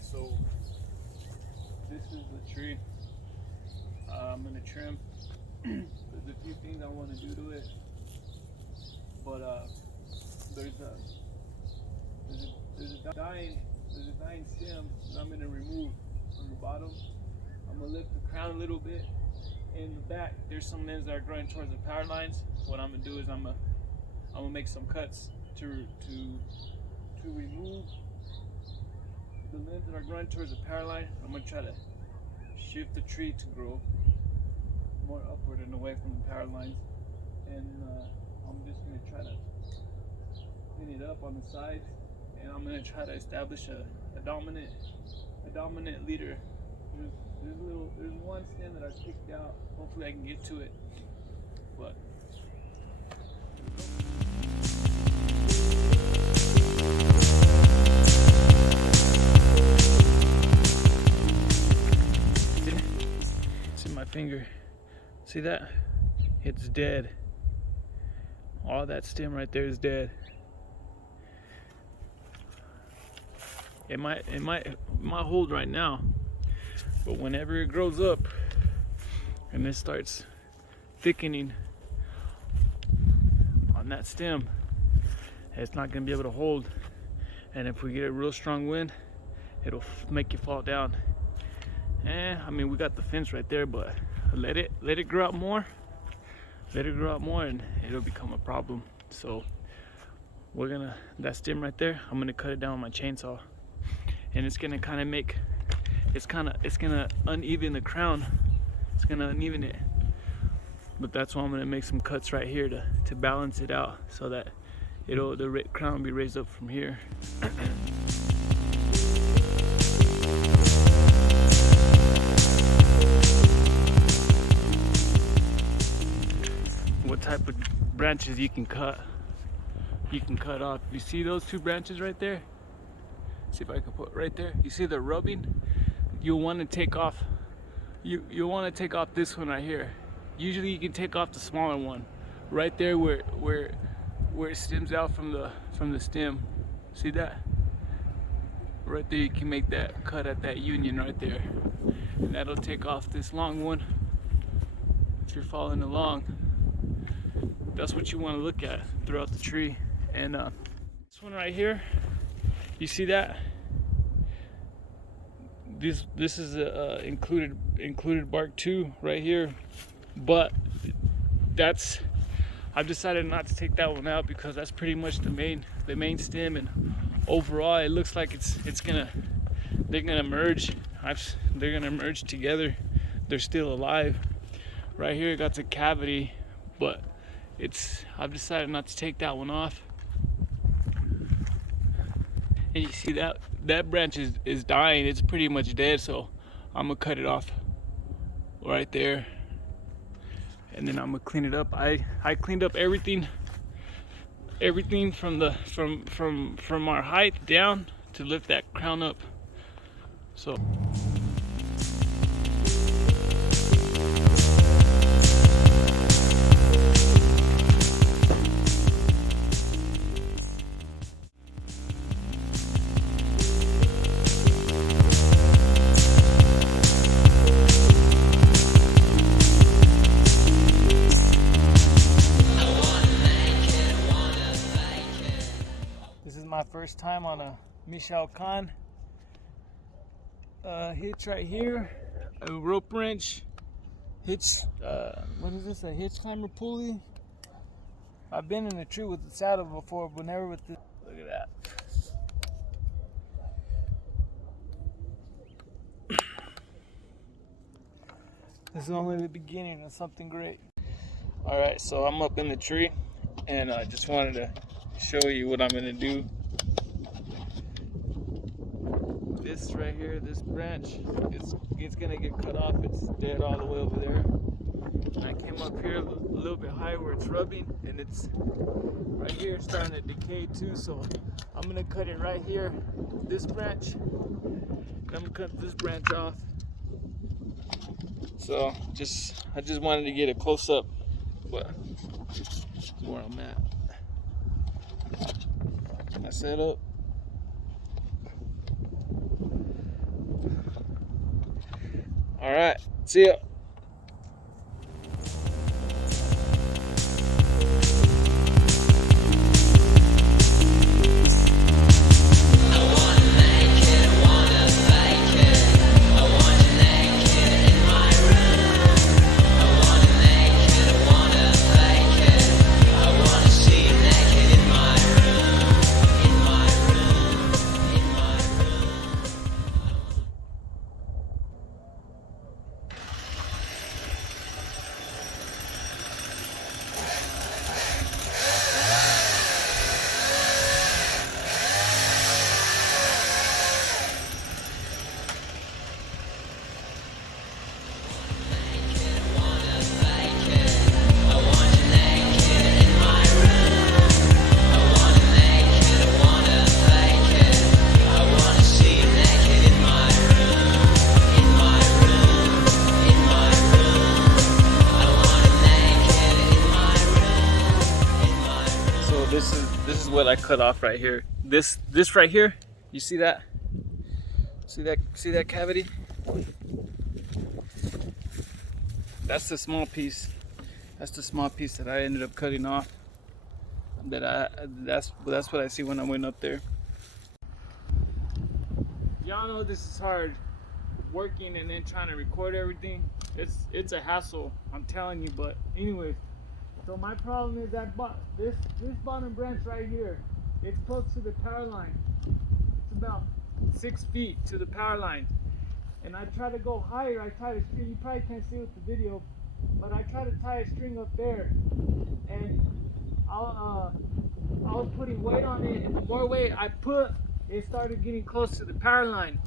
Alright, so this is the tree I'm gonna trim. There's a few things I want to do to it, but there's a dying stem that I'm gonna remove from the bottom. I'm gonna lift the crown a little bit. In the back, there's some limbs that are growing towards the power lines. What I'm gonna do is I'm gonna make some cuts to remove the limbs that are growing towards the power line. I'm gonna try to shift the tree to grow more upward and away from the power lines, and I'm just gonna try to clean it up on the sides, and I'm gonna try to establish a dominant leader. There's one stem that I picked out. Hopefully I can get to it, but it's in my finger. See that? It's dead. All that stem right there is dead. It might hold right now, but whenever it grows up and it starts thickening on that stem, it's not going to be able to hold. And if we get a real strong wind, it'll make you fall down. I mean, we got the fence right there, but let it grow out more. Let it grow out more, and it'll become a problem. So that stem right there, I'm gonna cut it down with my chainsaw, and it's gonna kind of make, it's gonna uneven the crown. It's gonna uneven it. But that's why I'm gonna make some cuts right here to balance it out, so that the crown will be raised up from here. What type of branches you can cut off. You see those two branches right there? See if I can put right there. You see the rubbing? You'll want to take off. You'll want to take off this one right here. Usually you can take off the smaller one, right there where it stems out from the stem. See that? Right there, you can make that cut at that union right there, and that'll take off this long one. If you're following along, that's what you want to look at throughout the tree. And this one right here, you see that? This is a included bark 2 right here, but I've decided not to take that one out because that's pretty much the main stem, and overall it looks like they're gonna merge. They're gonna merge together. They're still alive. Right here it got a cavity, but I've decided not to take that one off. And you see that branch is dying. It's pretty much dead, so I'm gonna cut it off right there, and then I'm gonna clean it up. I cleaned up everything from our height down to lift that crown up. So my first time on a Michel Khan hitch right here, a rope wrench, hitch, what is this, a hitch climber pulley. I've been in a tree with the saddle before, but never with this. Look at that. This is only the beginning of something great. Alright, so I'm up in the tree, and I just wanted to show you what I'm gonna do. This right here, this branch, it's gonna get cut off. It's dead all the way over there. And I came up here a little bit higher where it's rubbing, and it's right here starting to decay too. So I'm gonna cut it right here, this branch, and I'm gonna cut this branch off. So I just wanted to get a close up, but this is where I'm at. My setup. All right, see ya. This is what I cut off right here. This right here, you see that? See that cavity? That's the small piece. That's the small piece that I ended up cutting off. That's what I see when I went up there. Y'all know this is hard, working and then trying to record everything. It's a hassle, I'm telling you. But anyways, so my problem is that this bottom branch right here, it's close to the power line. It's about 6 feet to the power line. And I try to go higher. I tie a string. You probably can't see it with the video, but I try to tie a string up there, and I was putting weight on it, and the more weight I put, it started getting close to the power line.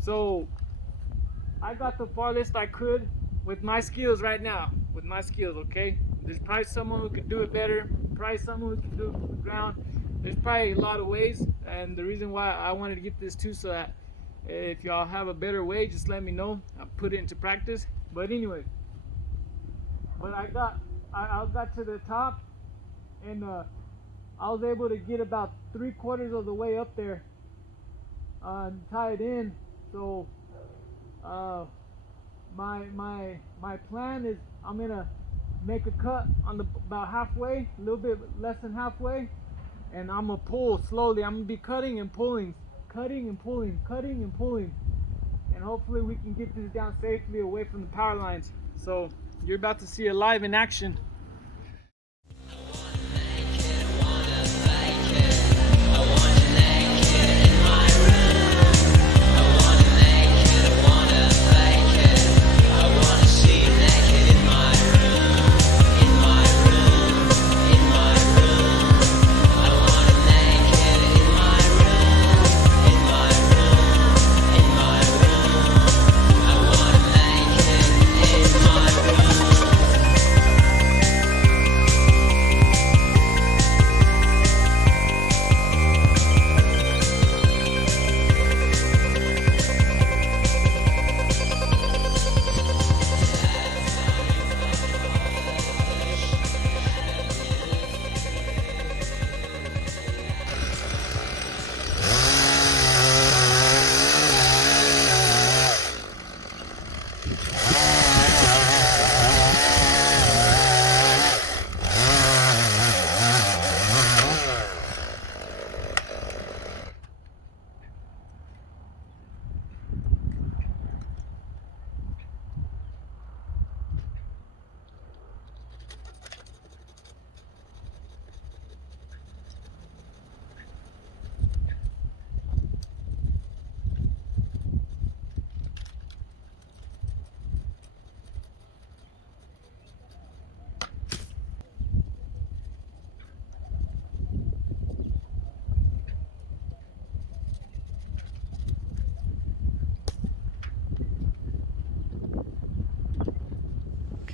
So I got the farthest I could with my skills right now. With my skills, okay? There's probably someone who could do it better. Probably someone who could do it from the ground. There's probably a lot of ways, and the reason why I wanted to get this too, so that if y'all have a better way, just let me know. I'll put it into practice. But anyway, I got to the top, and I was able to get about 3/4 of the way up there, and tie it in. So my plan is I'm gonna make a cut on about halfway, a little bit less than halfway, and I'm gonna pull slowly. I'm gonna be cutting and pulling, cutting and pulling, cutting and pulling, and hopefully we can get this down safely away from the power lines. So you're about to see it live in action.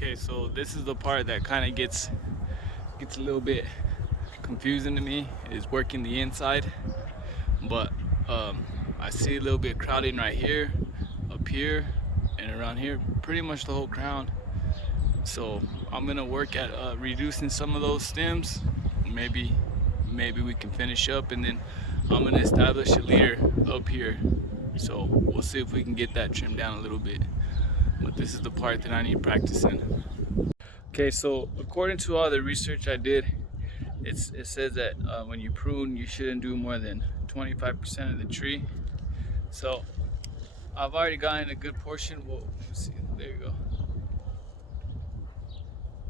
Okay, so this is the part that kind of gets a little bit confusing to me, is working the inside. But I see a little bit of crowding right here, up here, and around here, pretty much the whole crown. So I'm gonna work at reducing some of those stems. Maybe we can finish up, and then I'm gonna establish a leader up here. So we'll see if we can get that trimmed down a little bit. but this is the part that I need practice in. Okay, so according to all the research I did, it says that when you prune, you shouldn't do more than 25% of the tree. So I've already gotten a good portion. Whoa, let's see, there you go.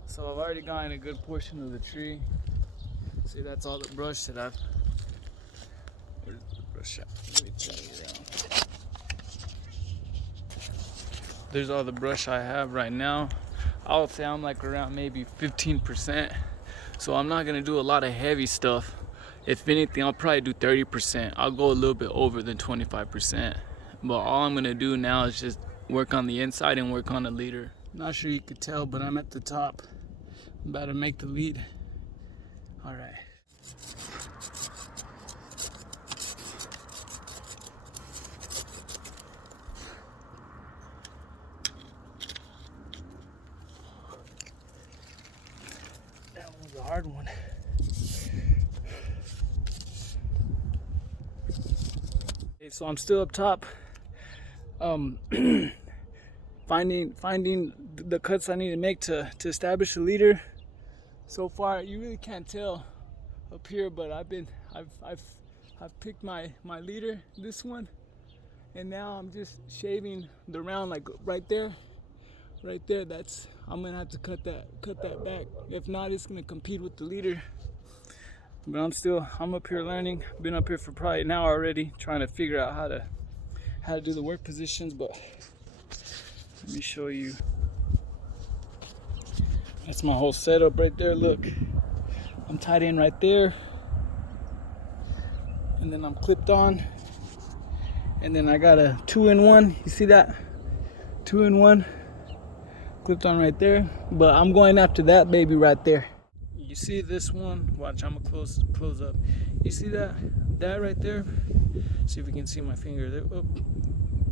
So I've already gotten a good portion of the tree. See, that's all the brush that I've. Where's the brush at? Let me turn it around. There's all the brush I have right now. I would say I'm like around maybe 15%. So I'm not gonna do a lot of heavy stuff. If anything, I'll probably do 30%. I'll go a little bit over than 25%. But all I'm gonna do now is just work on the inside and work on the leader. Not sure you could tell, but I'm at the top. I'm about to make the lead. All right. That was a hard one. Okay, so I'm still up top. Finding the cuts I need to make to establish the leader. So far, you really can't tell up here, but I've picked my leader, this one, and now I'm just shaving the round like right there. That's, I'm gonna have to cut that back. If not, it's gonna compete with the leader. But I'm up here learning. Been up here for probably an hour already, trying to figure out how to do the work positions. But let me show you. That's my whole setup right there. Look, I'm tied in right there, and then I'm clipped on, and then I got a 2-in-1. You see that? 2-in-1 clipped on right there. But I'm going after that baby right there. You see this one? Watch, I'm gonna close up. You see that right there? See if we can see my finger there. Oh,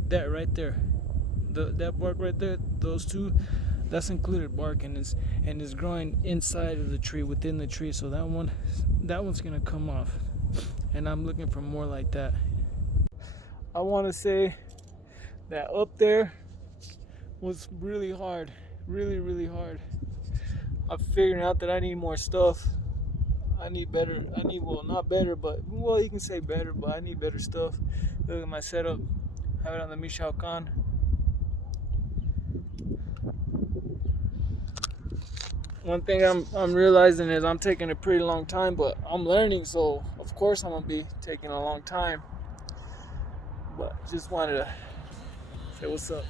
that right there. That bark right there, those two, that's included bark, and it's growing inside of the tree, within the tree. So that one's gonna come off, and I'm looking for more like that. I want to say that up there was really hard, really hard. I'm figuring out that I need more stuff. Well, not better, but, well, you can say better, but I need better stuff. Look at my setup. I have it on the Michel Khan. One thing I'm realizing is I'm taking a pretty long time, but I'm learning, so of course I'm gonna be taking a long time. But just wanted to say what's up.